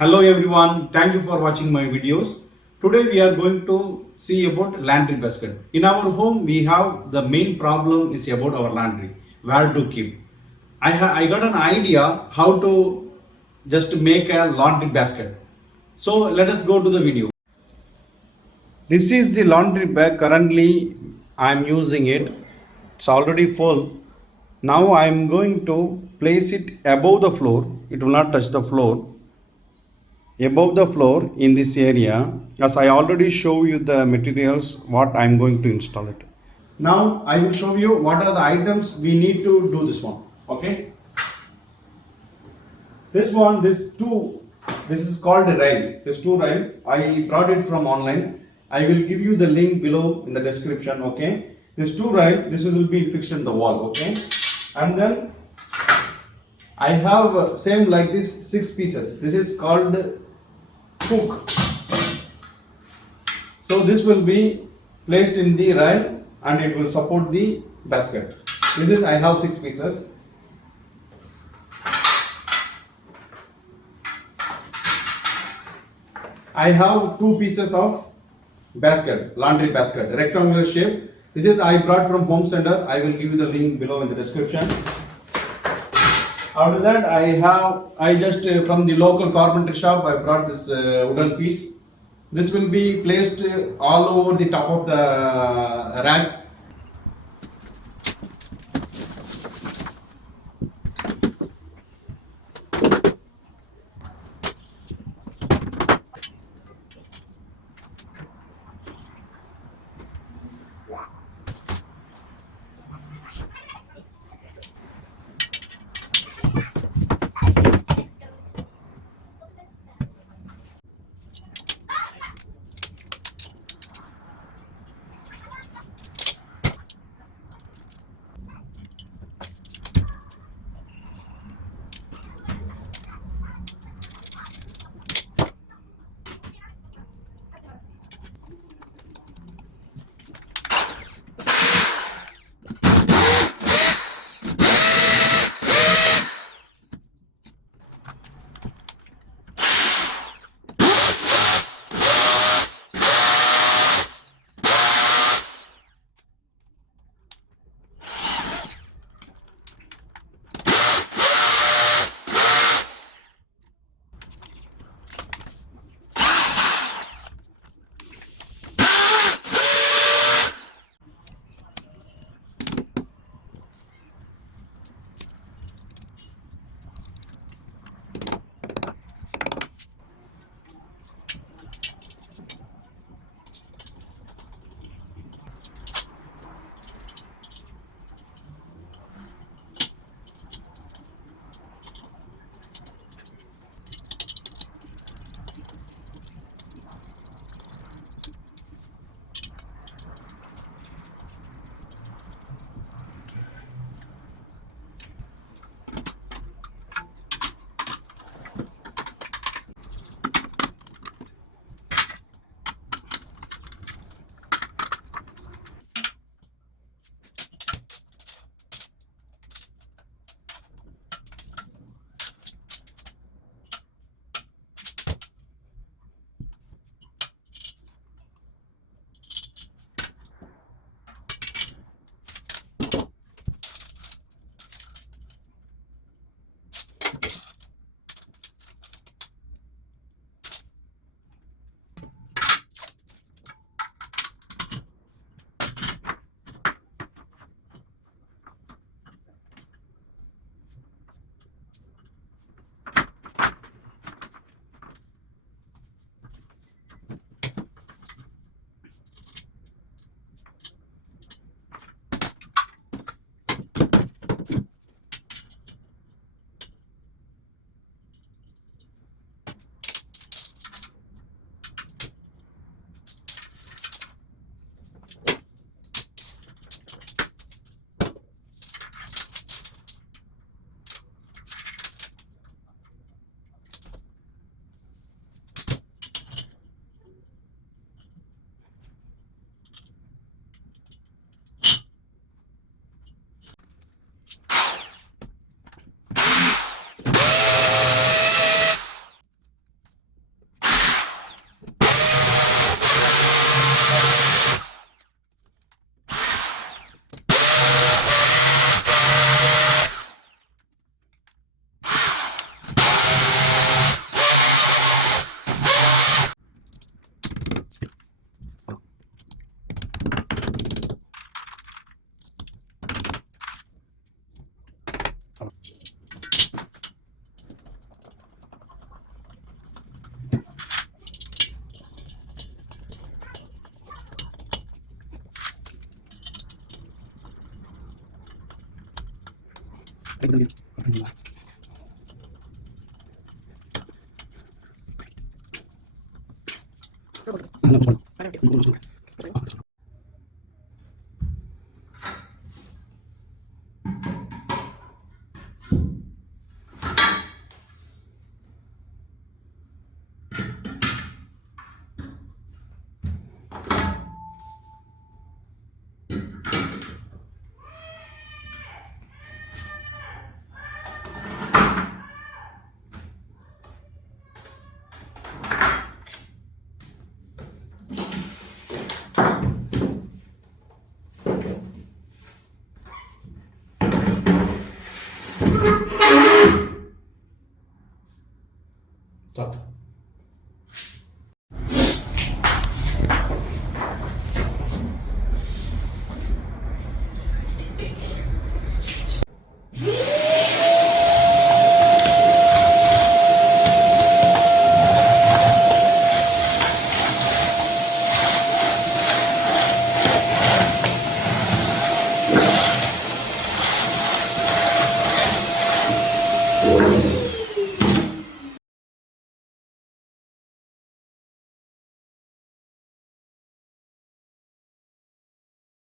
Hello everyone, thank you for watching my videos. Today we are going to see about laundry basket. In our home we have the main problem is about our laundry, where to keep. I got an idea how to just make a laundry basket. So let us go to the video. This is the laundry bag. Currently I am using it. It's already full. Now I am going to place it above the floor. It will not touch the floor. Above the floor in this area, as I already show you the materials what I am going to install it. Now I will show you what are the items we need to do this one. Okay, this is called a rail. This two rail I brought it from online. I will give you the link below in the description. Okay, this two rail, this will be fixed in the wall. Okay, and then I have same like this 6 pieces. This is called hook. So this will be placed in the rail and it will support the basket. This is I have 6 pieces. I have 2 pieces of basket, laundry basket, rectangular shape. This is I brought from home center. I will give you the link below in the description. After that I just from the local carpentry shop I brought this wooden piece. This will be placed all over the top of the rack. Stop.